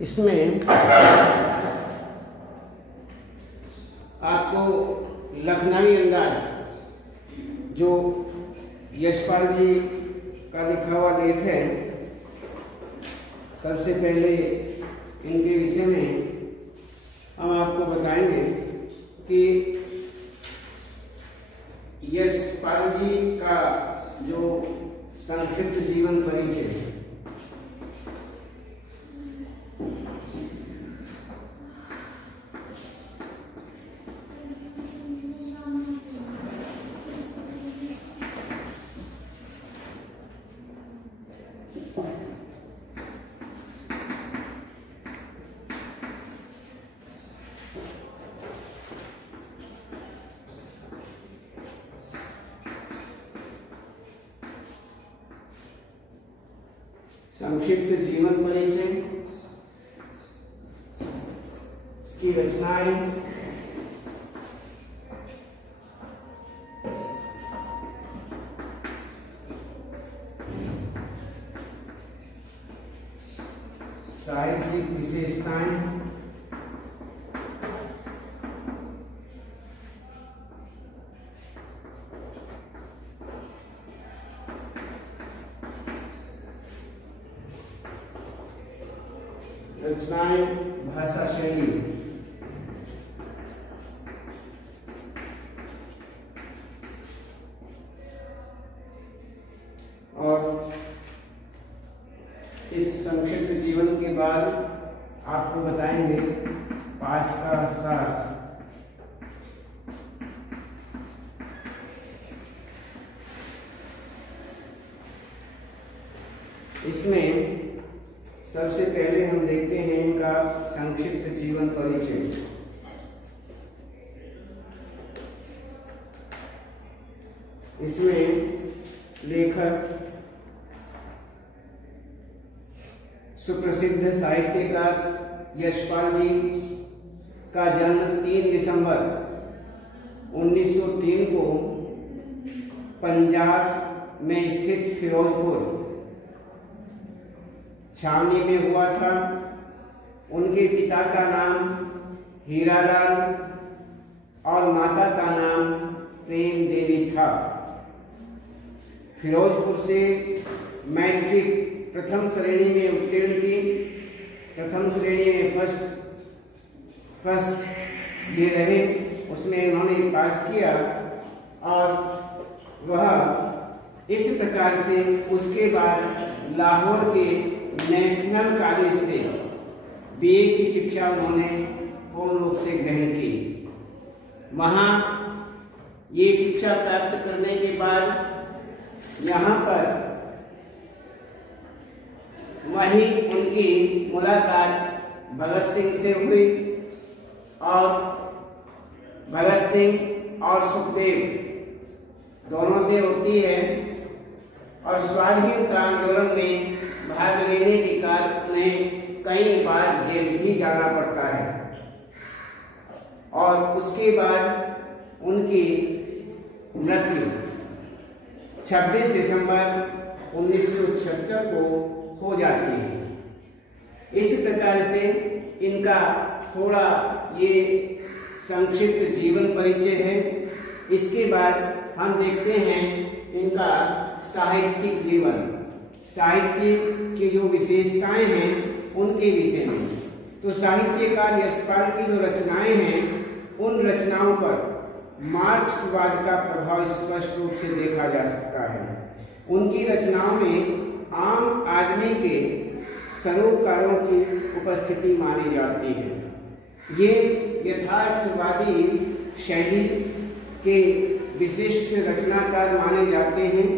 इसमें आपको लखनवी अंदाज जो यशपाल जी का लिखा हुआ लेख है, सबसे पहले इनके विषय में हम आपको बताएंगे कि यशपाल जी का जो संक्षिप्त जीवन परिचय संक्षिप्त जीवन परिचय, इसकी रचनाएं, साहित्यिक विशेषताएं, रचनाएं, भाषा शैली, और इस संक्षिप्त जीवन के बाद आपको बताएंगे पाठ का सार। इसमें सबसे पहले हम देखते हैं इनका संक्षिप्त जीवन परिचय। इसमें लेखक सुप्रसिद्ध साहित्यकार यशपाल जी का जन्म 3 दिसंबर 1903 को पंजाब में स्थित फिरोजपुर छावनी में हुआ था। उनके पिता का नाम हीरालाल और माता का नाम प्रेम देवी था। फिरोजपुर से मैट्रिक प्रथम श्रेणी में उत्तीर्ण की। प्रथम श्रेणी में फर्स्ट ये रहे, उसमें उन्होंने पास किया और वह इस प्रकार से उसके बाद लाहौर के नेशनल कॉलेज से बीए की शिक्षा उन्होंने पूर्ण रूप से ग्रहण की। वहाँ ये शिक्षा प्राप्त करने के बाद यहाँ पर वही उनकी मुलाकात भगत सिंह से हुई और भगत सिंह और सुखदेव दोनों से होती है और स्वाधीनता आंदोलन में भाग लेने के कारण उन्हें कई बार जेल भी जाना पड़ता है। और उसके बाद उनकी मृत्यु 26 दिसंबर 1976 को हो जाती है। इस प्रकार से इनका थोड़ा ये संक्षिप्त जीवन परिचय है। इसके बाद हम देखते हैं इनका साहित्यिक जीवन, साहित्य की जो विशेषताएं हैं उनके विषय में। तो साहित्यकार यशपाल की जो रचनाएं हैं उन रचनाओं पर मार्क्सवाद का प्रभाव स्पष्ट रूप से देखा जा सकता है। उनकी रचनाओं में आम आदमी के सरोकारों की उपस्थिति मानी जाती है। ये यथार्थवादी शैली के विशिष्ट रचनाकार माने जाते हैं,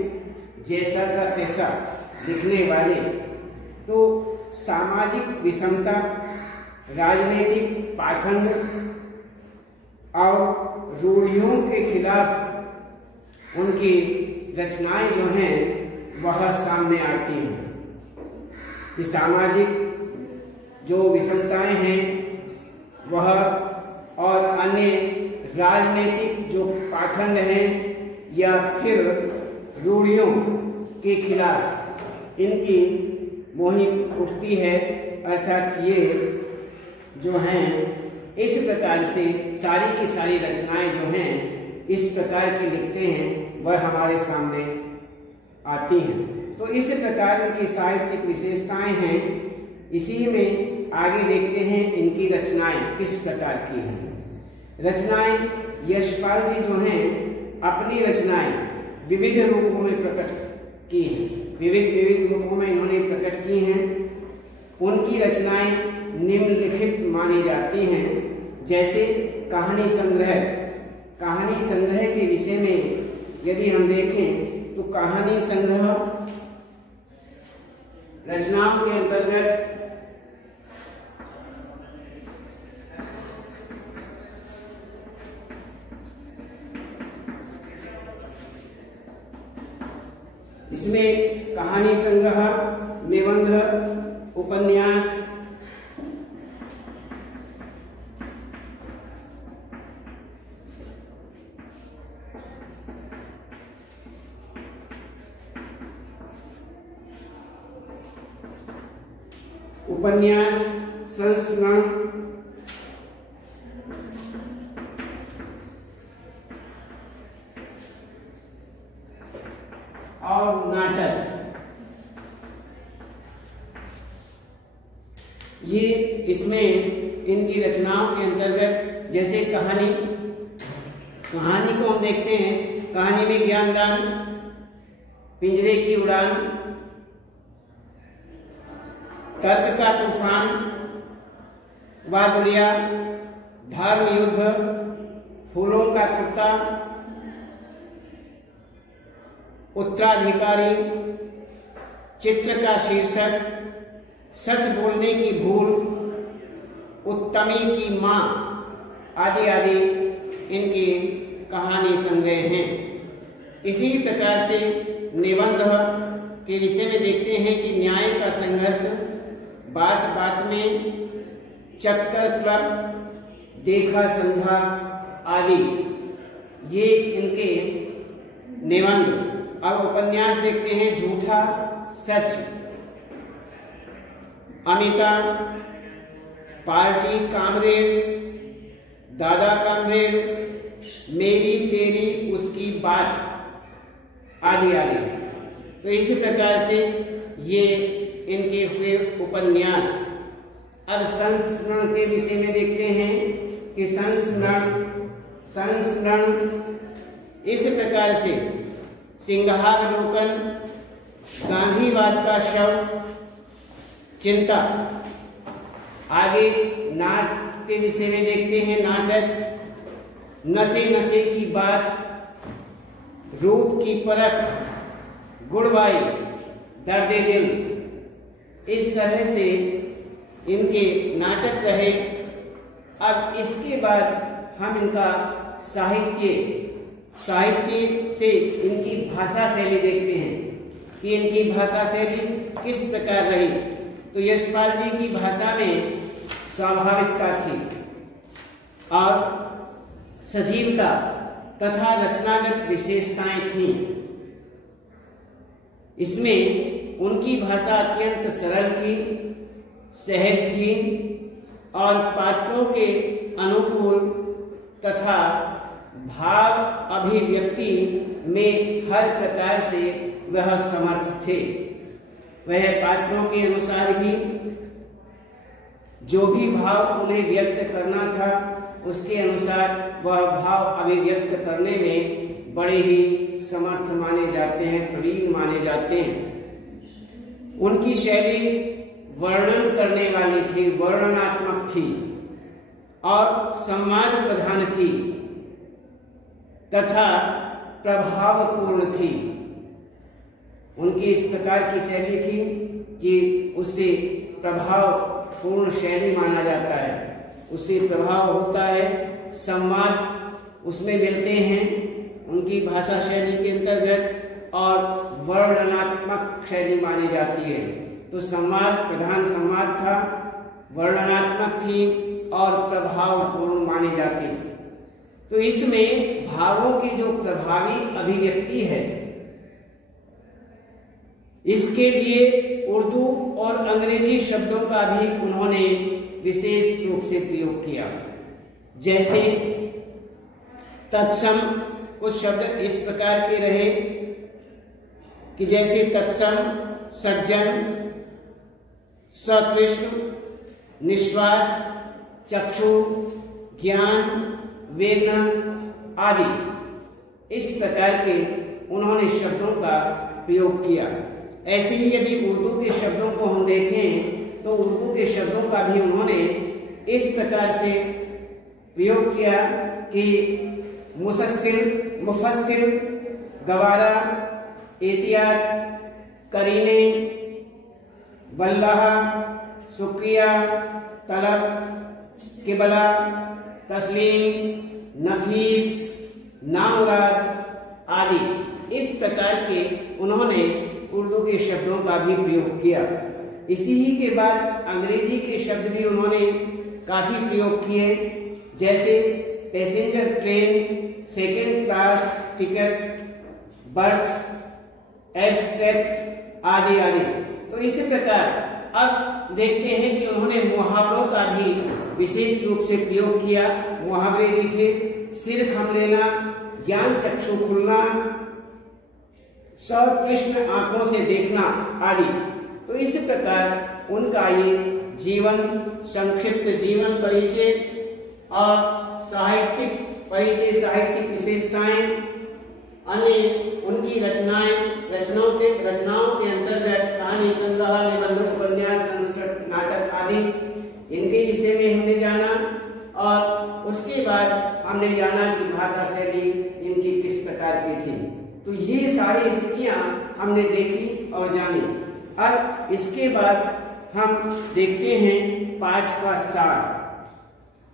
जैसा का तैसा लिखने वाले। तो सामाजिक विषमता, राजनीतिक पाखंड और रूढ़ियों के खिलाफ उनकी रचनाएं जो हैं वह सामने आती हैं कि सामाजिक जो विषमताएं हैं वह और अन्य राजनीतिक जो पाखंड हैं या फिर रूढ़ियों के खिलाफ इनकी मुहिम उठती है, अर्थात ये जो हैं इस प्रकार से सारी की सारी रचनाएं जो हैं इस प्रकार की लिखते हैं वह हमारे सामने आती हैं। तो इस प्रकार इनकी साहित्यिक विशेषताएं हैं। इसी में आगे देखते हैं इनकी रचनाएं किस प्रकार की हैं। रचनाएं यशपाल जी जो हैं अपनी रचनाएं विविध रूपों में प्रकट की हैं, विविध रूपों में इन्होंने प्रकट की हैं। उनकी रचनाएं निम्नलिखित मानी जाती हैं, जैसे कहानी संग्रह। कहानी संग्रह के विषय में यदि हम देखें तो कहानी संग्रह रचनाओं के अंतर्गत इसमें कहानी संग्रह, निबंध, उपन्यास, संस्मरण, और नाटक, ये इसमें इनकी रचनाओं के अंतर्गत। जैसे कहानी को हम देखते हैं, कहानी में ज्ञानदान, पिंजरे की उड़ान, तर्क का तूफान, बादुड़िया, धर्म युद्ध, फूलों का कुत्ता, उत्तराधिकारी, चित्र का शीर्षक, सच बोलने की भूल, उत्तमी की मां आदि आदि इनकी कहानी संग्रह हैं। इसी प्रकार से निबंध के विषय में देखते हैं कि न्याय का संघर्ष, बात बात में, चक्कर क्लब, देखा समझा आदि ये इनके निबंध। अब उपन्यास देखते हैं, झूठा सच, अमिता, पार्टी कामरेड, दादा कामरेड, मेरी तेरी उसकी बात आदि आदि। तो इसी प्रकार से ये इनके हुए उपन्यास। अब संस्मरण के विषय में देखते हैं कि संस्मरण इस प्रकार से सिंहावलोकन, गांधीवाद का शव, चिंता। आगे नाटक के विषय में देखते हैं, नाटक, नशे नशे की बात, रूप की परख, गुड़बाई, दर्दे दिल। इस तरह से इनके नाटक रहे। अब इसके बाद हम इनका साहित्य से इनकी भाषा शैली देखते हैं कि इनकी भाषा शैली किस प्रकार रही। तो यशपाल जी की भाषा में स्वाभाविकता थी और सजीवता तथा रचनागत विशेषताएं थीं। इसमें उनकी भाषा अत्यंत सरल थी, सहज थी और पात्रों के अनुकूल तथा भाव अभिव्यक्ति में हर प्रकार से वह समर्थ थे। वह पात्रों के अनुसार ही जो भी भाव उन्हें व्यक्त करना था उसके अनुसार वह भाव अभिव्यक्त करने में बड़े ही समर्थ माने जाते हैं, प्रवीण माने जाते हैं। उनकी शैली वर्णन करने वाली थी, वर्णनात्मक थी और संवाद प्रधान थी तथा प्रभावपूर्ण थी। उनकी इस प्रकार की शैली थी कि उससे प्रभावपूर्ण शैली माना जाता है, उससे प्रभाव होता है, संवाद उसमें मिलते हैं उनकी भाषा शैली के अंतर्गत और वर्णनात्मक शैली मानी जाती है। तो संवाद प्रधान संवाद था, वर्णनात्मक थी और प्रभावपूर्ण मानी जाती थी। तो इसमें भावों की जो प्रभावी अभिव्यक्ति है इसके लिए उर्दू और अंग्रेजी शब्दों का भी उन्होंने विशेष रूप से प्रयोग किया। जैसे तत्सम, कुछ शब्द इस प्रकार के रहे कि जैसे तत्सम, सज्जन, सकृष्ण, निश्वास, चक्षु, ज्ञान, वेदना आदि इस प्रकार के उन्होंने शब्दों का प्रयोग किया। ऐसे ही यदि उर्दू के शब्दों को हम देखें तो उर्दू के शब्दों का भी उन्होंने इस प्रकार से प्रयोग किया कि मुसस्सिर, मुफस्सिर, गवारा, एहतियात, करीने, वल्लाह, शुक्रिया, तलब, किबला, तस्लीम, नफीस, नामुराद आदि इस प्रकार के उन्होंने उर्दू के शब्दों का भी प्रयोग किया। इसी ही के बाद अंग्रेजी के शब्द भी उन्होंने काफी प्रयोग किए, जैसे passenger train, second class ticket, birth, abstract आदि आदि। तो इसी प्रकार अब देखते हैं कि उन्होंने मुहावरों का भी विशेष रूप से प्रयोग किया। मुहावरे भी थे, सिर खम लेना, ज्ञान चक्षु खुलना, सकृष्ण आंखों से देखना आदि। तो इस प्रकार उनका ये जीवन, संक्षिप्त जीवन परिचय और साहित्यिक परिचय, साहित्यिक विशेषताएं, अन्य उनकी रचनाओं के अंतर्गत कहानी, संग्रह, निबंध, उपन्यास, संस्कृत, नाटक आदि इनके विषय में हमने जाना। और उसके बाद हमने जाना कि भाषा शैली इनकी किस प्रकार की थी। तो ये सारी स्थितियां हमने देखी और जानी। अब इसके बाद हम देखते हैं पाठ का सार।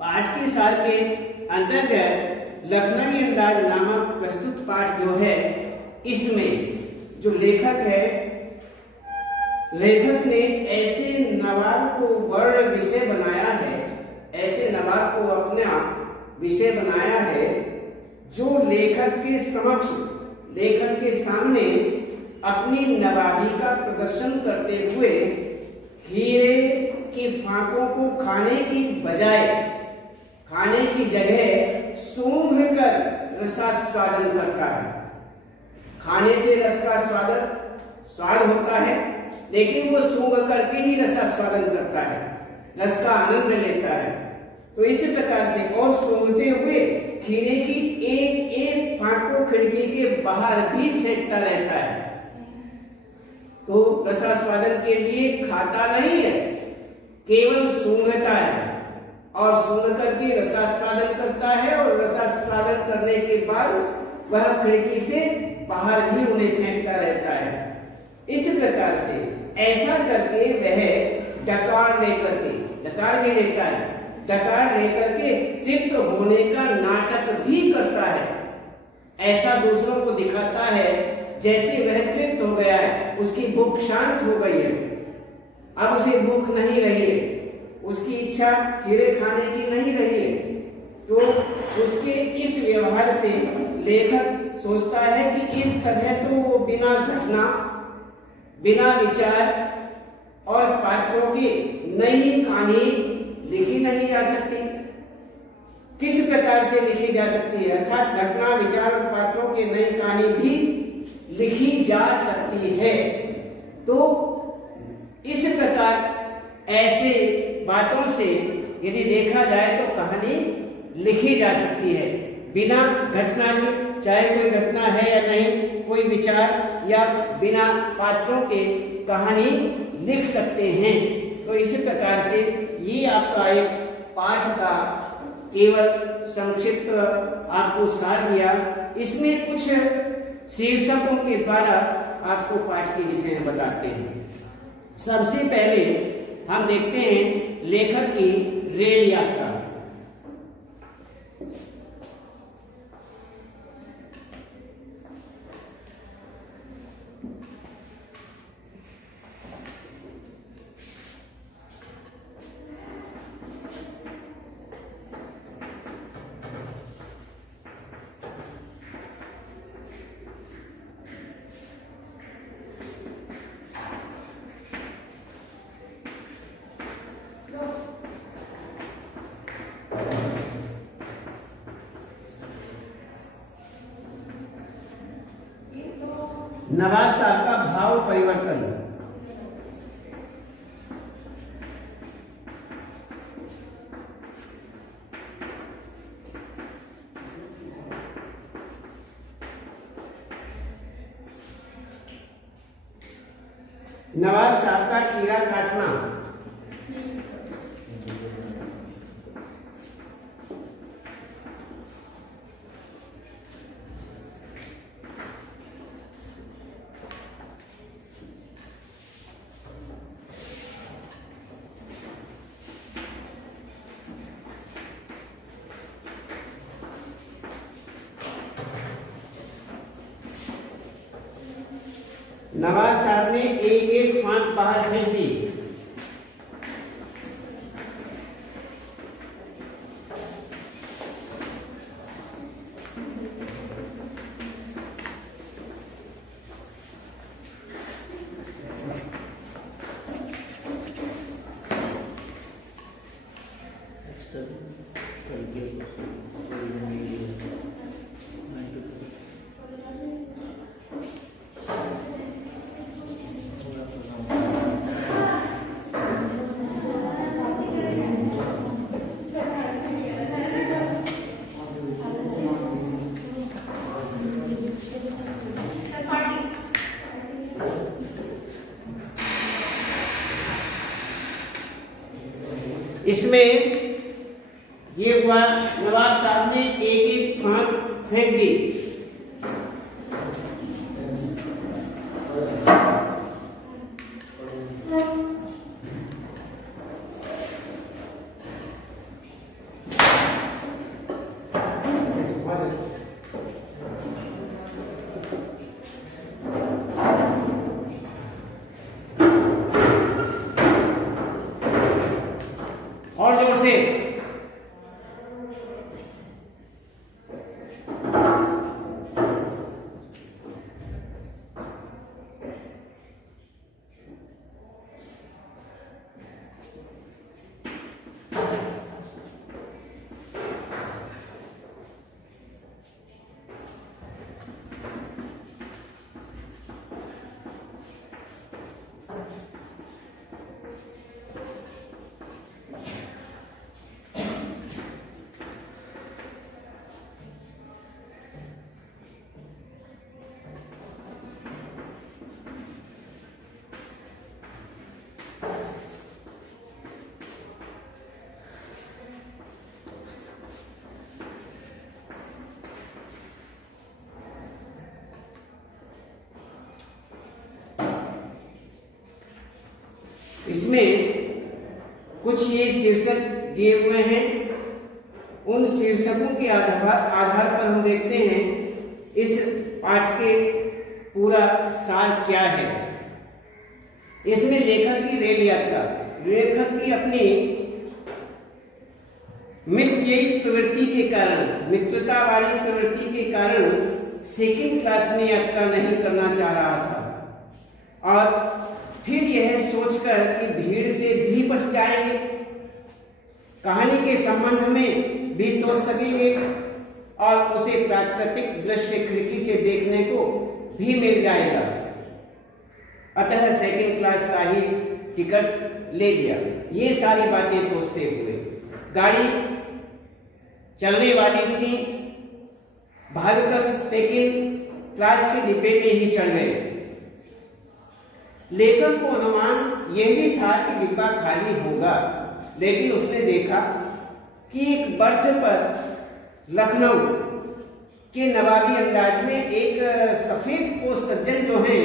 पाठ के सार के अंतर्गत लखनवी अंदाज नामक प्रस्तुत पाठ जो है, इसमें जो लेखक है, लेखक ने ऐसे नवाब को वर्ण विषय बनाया है, ऐसे नवाब को अपना विषय बनाया है जो लेखक के समक्ष, लेखक के सामने अपनी नवाबी का प्रदर्शन करते हुए हीरे की फांकों को खाने की बजाय, खाने की जगह सूंघ कर रसास्वादन करता है। खाने से रस का स्वाद होता है, लेकिन वो सूंघ करके ही रसास्वादन करता है, रस का आनंद लेता है। तो इसी प्रकार से और सूंघते हुए खीरे की एक एक फांक को खिड़की के बाहर भी फेंकता रहता है। तो रसास्वादन के लिए खाता नहीं है, केवल सूंघता है और सूंघ करके रसास्वादन करता है, और रसास्वादन करने के बाद वह खिड़की से बाहर भी उन्हें फेंकता रहता है। इस प्रकार से ऐसा करके वह डकार लेकर के, डकार भी लेता है, डकार लेकर के तृप्त होने का नाटक भी करता है। ऐसा दूसरों को दिखाता है जैसे वह तृप्त हो गया है, उसकी भूख शांत हो गई है, अब उसे भूख नहीं रही है, उसकी इच्छा हीरे खाने की नहीं रही है। तो उसके इस व्यवहार से लेखक सोचता है कि इस तरह तो वो बिना घटना, बिना विचार और पात्रों की नई कहानी लिखी नहीं जा सकती। किस प्रकार से लिखी जा सकती है? अर्थात घटना, विचार और पात्रों की नई कहानी भी लिखी जा सकती है। तो इस प्रकार ऐसे बातों से यदि देखा जाए तो कहानी लिखी जा सकती है बिना घटना के, चाहे कोई घटना है या नहीं, कोई विचार या बिना पात्रों के कहानी लिख सकते हैं। तो इसी प्रकार से ये आपका एक पाठ का केवल संक्षिप्त आपको सार दिया। इसमें कुछ शीर्षकों के द्वारा आपको पाठ के विषय में बताते हैं। सबसे पहले हम देखते हैं लेखक की रेल यात्रा। नवाब साहब का भाव परिवर्तन। नवाब साहब का कीड़ा काटना। नवाब साहब ने एक एक फांक बाहर फेंक दी। इसमें ये हुआ, नवाब साहब ने एक एक फांक फेंक दी। और जोर से। इसमें कुछ ये शीर्षक दिए हुए हैं, उन शीर्षकों के आधार पर हम देखते हैं इस पाठ के पूरा सार क्या है। इसमें लेखक की रेल यात्रा, लेखक की अपनी मितव्ययी प्रवृत्ति के कारण, मित्रता वाली प्रवृत्ति के कारण सेकंड क्लास में यात्रा नहीं करना चाह रहा था और फिर यह सोचकर कि भीड़ से भी बच जाएंगे, कहानी के संबंध में भी सोच सकेंगे और उसे प्राकृतिक दृश्य खिड़की से देखने को भी मिल जाएगा, अतः सेकंड क्लास का ही टिकट ले लिया। ये सारी बातें सोचते हुए गाड़ी चलने वाली थी, भागकर सेकंड क्लास के डिब्बे में ही चढ़ गए। लेखक को अनुमान यह भी था कि डिब्बा खाली होगा, लेकिन उसने देखा कि एक बर्थ पर लखनऊ के नवाबी अंदाज में एक सफेद पोश सज्जन जो हैं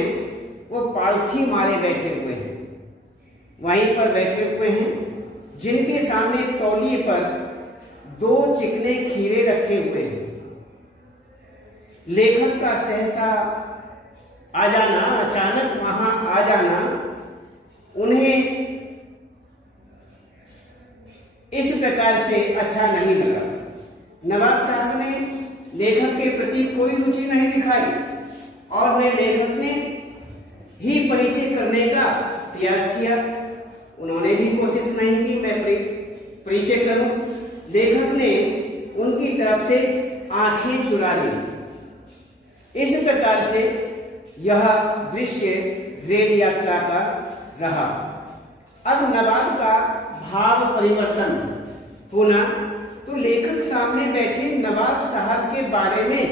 वो पालथी मारे बैठे हुए हैं, वहीं पर बैठे हुए हैं, जिनके सामने तौलिए पर 2 चिकने खीरे रखे हुए हैं। लेखक का सहसा आ जाना, अचानक वहां आ जाना उन्हें इस प्रकार से अच्छा नहीं लगा। नवाब साहब ने लेखक के प्रति कोई रुचि नहीं दिखाई और ने लेखक ने ही परिचय करने का प्रयास किया। उन्होंने भी कोशिश नहीं की मैं परिचय करूं। लेखक ने उनकी तरफ से आंखें चुरा ली। इस प्रकार से यह दृश्य रेल यात्रा का रहा। अब नवाब का भाव परिवर्तन पुनः, तो लेखक सामने बैठे नवाब साहब के बारे में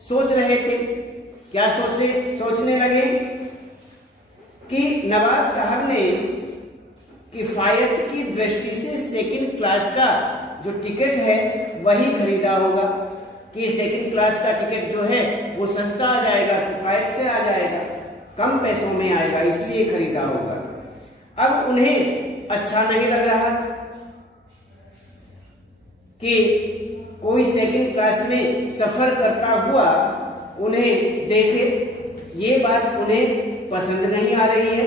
सोच रहे थे। क्या सोचने लगे कि नवाब साहब ने किफायत की दृष्टि से सेकंड क्लास का जो टिकट है वही खरीदा होगा, कि सेकंड क्लास का टिकट जो है वो सस्ता आ जाएगा, किफायत से आ जाएगा, कम पैसों में आएगा, इसलिए खरीदा होगा। अब उन्हें अच्छा नहीं लग रहा कि कोई सेकंड क्लास में सफर करता हुआ उन्हें देखे, ये बात उन्हें पसंद नहीं आ रही है।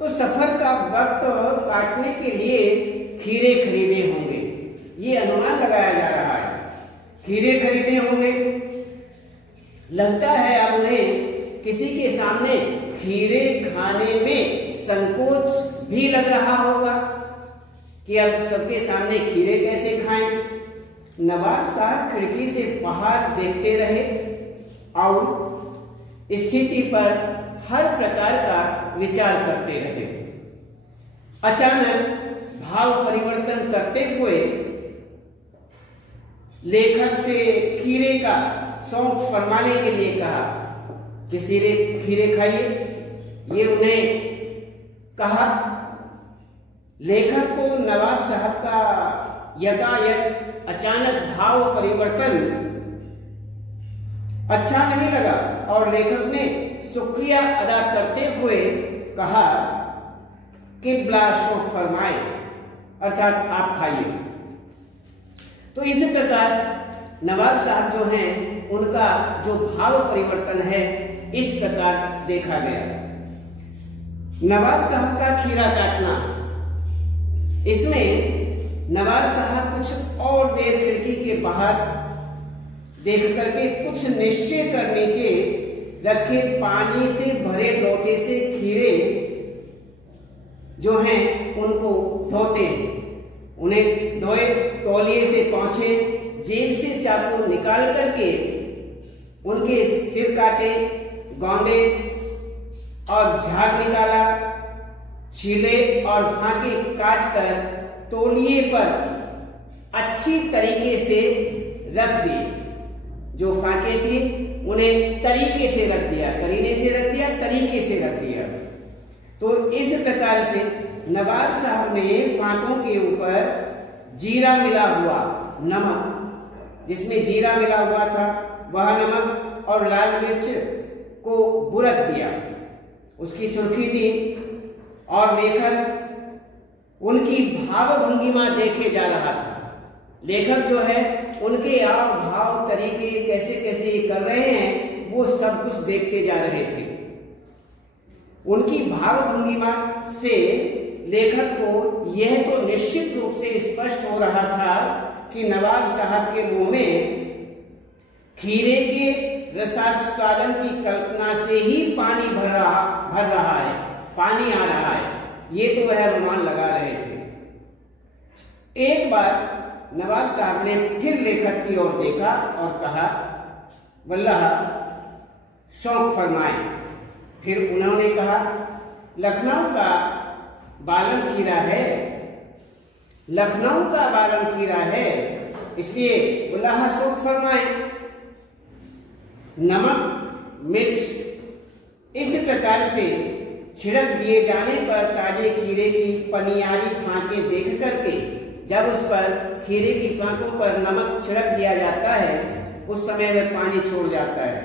तो सफर का वक्त काटने के लिए खीरे खरीदे होंगे, ये अनुमान लगाया जा रहा है। खीरे खरीदे होंगे, लगता है अब उन्हें किसी के सामने खीरे खाने में संकोच भी लग रहा होगा कि अब सबके सामने खीरे कैसे खाएं। नवाब साहब खिड़की से बाहर देखते रहे और स्थिति पर हर प्रकार का विचार करते रहे। अचानक भाव परिवर्तन करते हुए लेखक से खीरे का शौक फरमाने के लिए कहा कि खीरे खाइए, ये उन्हें कहा। लेखक को नवाब साहब का यकायक अचानक भाव परिवर्तन अच्छा नहीं लगा और लेखक ने शुक्रिया अदा करते हुए कहा कि ब्ला शौक फरमाए, अर्थात आप खाइए। तो इसी प्रकार नवाब साहब जो हैं उनका जो भाव परिवर्तन है इस प्रकार देखा गया। नवाब साहब का खीरा काटना, इसमें नवाब साहब कुछ और देर खिड़की के बाहर देख करके कुछ निश्चय कर नीचे रखे पानी से भरे लोटे से खीरे जो हैं उनको धोते हैं। उन्हें धोए, तौलिए से पोंछे, जेब से चाकू निकाल करके उनके सिर काटे, गोंदे और झाग निकाला, छीले और फांके काट कर तौलिए पर अच्छी तरीके से रख दिए। जो फांके थी उन्हें तरीके से रख दिया, करीने से रख दिया, तरीके से रख दिया। तो इस प्रकार से नवाब साहब ने फांकों के ऊपर जीरा मिला हुआ नमक, जिसमें जीरा मिला हुआ था वह नमक और लाल मिर्च को बुरक दिया, उसकी सुर्खी दी और लेखक उनकी भाव भंगिमा देखे जा रहा था। लेखक जो है उनके आव भाव तरीके कैसे कैसे कर रहे हैं वो सब कुछ देखते जा रहे थे। उनकी भाव भंगिमा से लेखक को यह तो निश्चित रूप से स्पष्ट हो रहा था कि नवाब साहब के मुंह में खीरे के रसास्वादन की कल्पना से ही पानी भर रहा है, पानी आ रहा है, ये तो वह अनुमान लगा रहे थे। एक बार नवाब साहब ने फिर लेखक की ओर देखा और कहा, वल्लाह शौक फरमाए। फिर उन्होंने कहा, लखनऊ का बालम खीरा है, लखनऊ का बालम खीरा है, इसलिए वल्लाह शौक फरमाए। नमक मिर्च इस प्रकार से छिड़क दिए जाने पर ताजे खीरे की पनियारी फांके देख करके जब उस पर खीरे की फांकों पर नमक छिड़क दिया जाता है उस समय वह पानी छोड़ जाता है,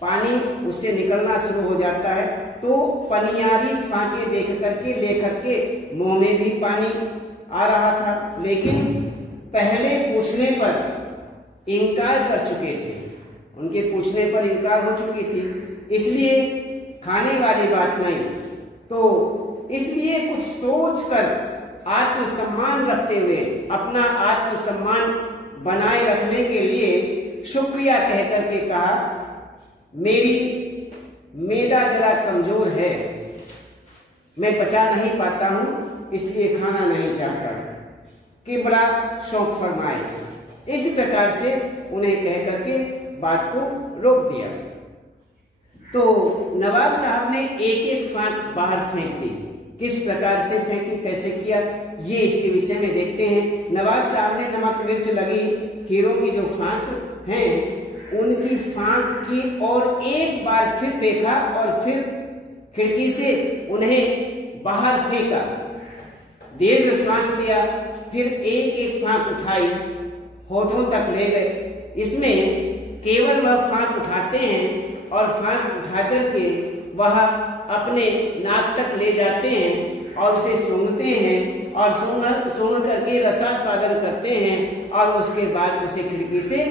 पानी उससे निकलना शुरू हो जाता है। तो पनियारी फांके देख करके लेखक के मुंह में भी पानी आ रहा था, लेकिन पहले पूछने पर इनकार कर चुके थे, उनके पूछने पर इनकार हो चुकी थी, इसलिए खाने वाली बात नहीं। तो इसलिए कुछ सोचकर आत्मसम्मान रखते हुए, अपना आत्मसम्मान बनाए रखने के लिए शुक्रिया कहकर के कहा, मेरी मैदा जरा कमजोर है, मैं पचा नहीं पाता हूं, इसलिए खाना नहीं चाहता, कि बड़ा शौक फरमाए। इस प्रकार से उन्हें कह करके बात को रोक दिया। तो नवाब साहब ने एक एक फांक बाहर फेंक दी। किस प्रकार से फेंकी, कैसे किया, ये इसके विषय में देखते हैं। नवाब साहब ने नमक मिर्च लगी खीरों की जो फांक हैं उनकी फांक की और एक बार फिर देखा और फिर खिड़की से उन्हें बाहर फेंका। दीर्घ श्वास लिया, फिर एक एक फांक उठाई, होठों तक ले गए। इसमें केवल वह फांक उठाते हैं और फांक उठा करके वह अपने नाक तक ले जाते हैं और उसे सूंघते हैं और सूंघ करके रसास्वादन करते हैं और उसके बाद उसे खिड़की से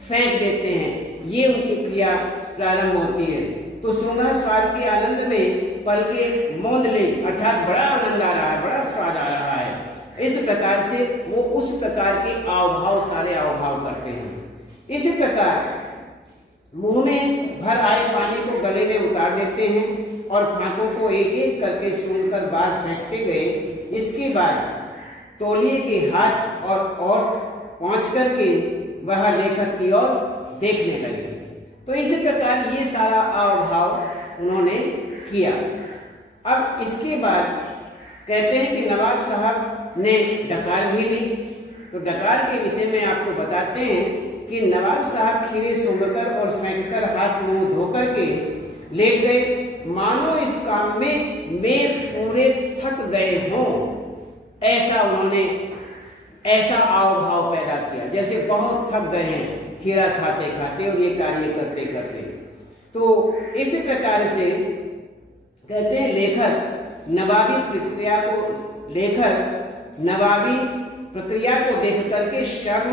फेंक देते हैं। ये उनकी क्रिया प्रारंभ होती है। तो सूंघा स्वाद के आनंद में पलके मौंद ले, अर्थात बड़ा आनंद आ रहा है, बड़ा स्वाद आ रहा है। इस प्रकार से वो उस प्रकार के आवभाव, सारे आवभाव करते हैं। इसी प्रकार मुंह में भर आए पानी को गले में उतार देते हैं और फांकों को एक एक करके सूंघकर बाहर फेंकते गए। इसके बाद तौलिए के हाथ और ओठ पहुंच करके वह लेखक की ओर देखने लगे। तो इसी प्रकार ये सारा आवभाव उन्होंने किया। अब इसके बाद कहते हैं कि नवाब साहब ने डकार भी ली। तो डकार के विषय में आपको बताते हैं कि नवाब साहब खीरे सूंघकर और फेंककर हाथ मुंह धोकर के लेट गए, मानो इस काम में वे पूरे थक गए हों। ऐसा उन्होंने ऐसा आवभाव पैदा किया जैसे बहुत थक गए हैं खीरा खाते खाते और ये कार्य करते करते। तो इसी प्रकार से कहते हैं लेखक नवाबी प्रक्रिया को देख करके शर्म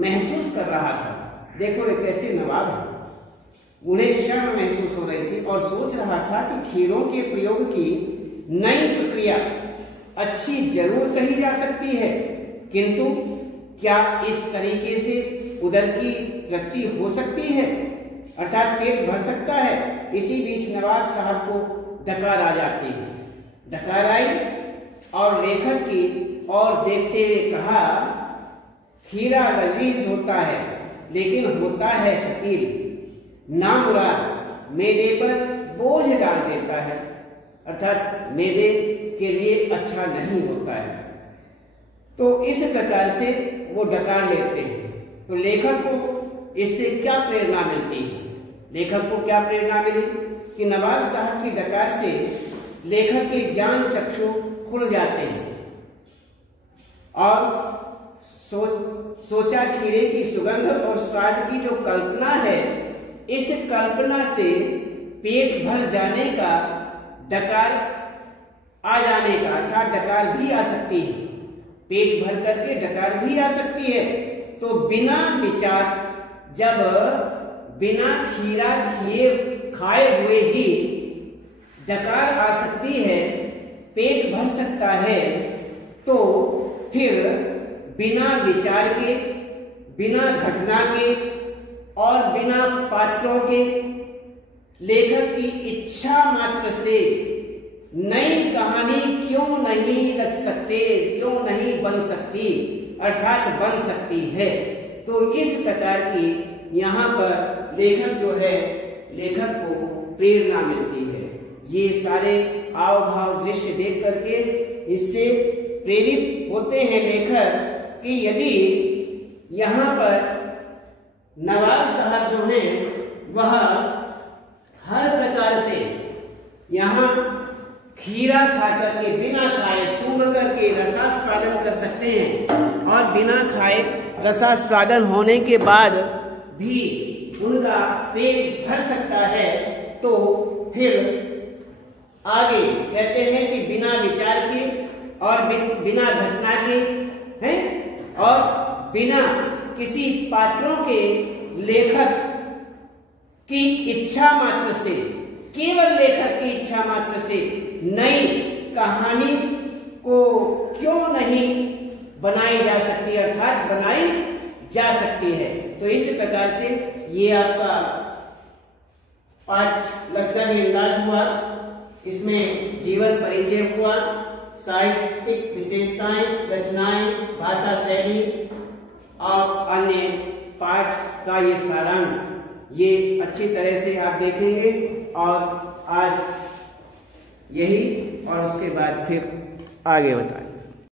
महसूस कर रहा था। देखो रे कैसे नवाब है, उन्हें शर्म महसूस हो रही थी और सोच रहा था कि खीरों के प्रयोग की नई प्रक्रिया अच्छी जरूर कही जा सकती है, किंतु क्या इस तरीके से उदर की तृप्ति हो सकती है, अर्थात पेट भर सकता है। इसी बीच नवाब साहब को डकार आ जाती है। डकार आई और लेखक की और देखते हुए कहा, खीरा लजीज होता है लेकिन होता है शकील, नामुराद मैदे पर बोझ डाल देता है, अर्थात मैदे के लिए अच्छा नहीं होता है। तो इस प्रकार से वो डकार लेते हैं। तो लेखक को इससे क्या प्रेरणा मिलती है? लेखक को क्या प्रेरणा मिली कि नवाब साहब की डकार से लेखक के ज्ञान चक्षु खुल जाते हैं और सोचा खीरे की सुगंध और स्वाद की जो कल्पना है, इस कल्पना से पेट भर जाने का, डकार आ जाने का, अर्थात डकार भी आ सकती है, पेट भर करके डकार भी आ सकती है। तो बिना विचार, जब बिना खीरा खाए हुए ही डकार आ सकती है, पेट भर सकता है, तो फिर बिना विचार के, बिना घटना के और बिना पात्रों के लेखक की इच्छा मात्र से नई कहानी क्यों नहीं रच सकते, क्यों नहीं बन सकती, अर्थात बन सकती है। तो इस प्रकार की यहाँ पर लेखक जो है, लेखक को प्रेरणा मिलती है। ये सारे आवभाव दृश्य देख करके इससे प्रेरित होते हैं लेखक कि यदि यहाँ पर नवाब साहब जो हैं वह हर प्रकार से यहाँ खीरा खाकर के, बिना खाए सूंघ करके रसास्वादन कर सकते हैं और बिना खाए रसास्वादन होने के बाद भी उनका पेट भर सकता है, तो फिर आगे कहते हैं कि बिना विचार के और बिना घटना के हैं और बिना किसी पात्रों के लेखक की इच्छा मात्र से, केवल लेखक की इच्छा मात्र से नई कहानी को क्यों नहीं बनाई जा सकती, अर्थात बनाई जा सकती है। तो इस प्रकार से ये आपका पाठ लक्षण अंदाज हुआ, इसमें जीवन परिचय हुआ, साहित्यिक विशेषताएं, रचनाएं, भाषा शैली और अन्य पाठ का ये सारांश ये अच्छी तरह से आप देखेंगे और आज यही और उसके बाद फिर आगे बताएं।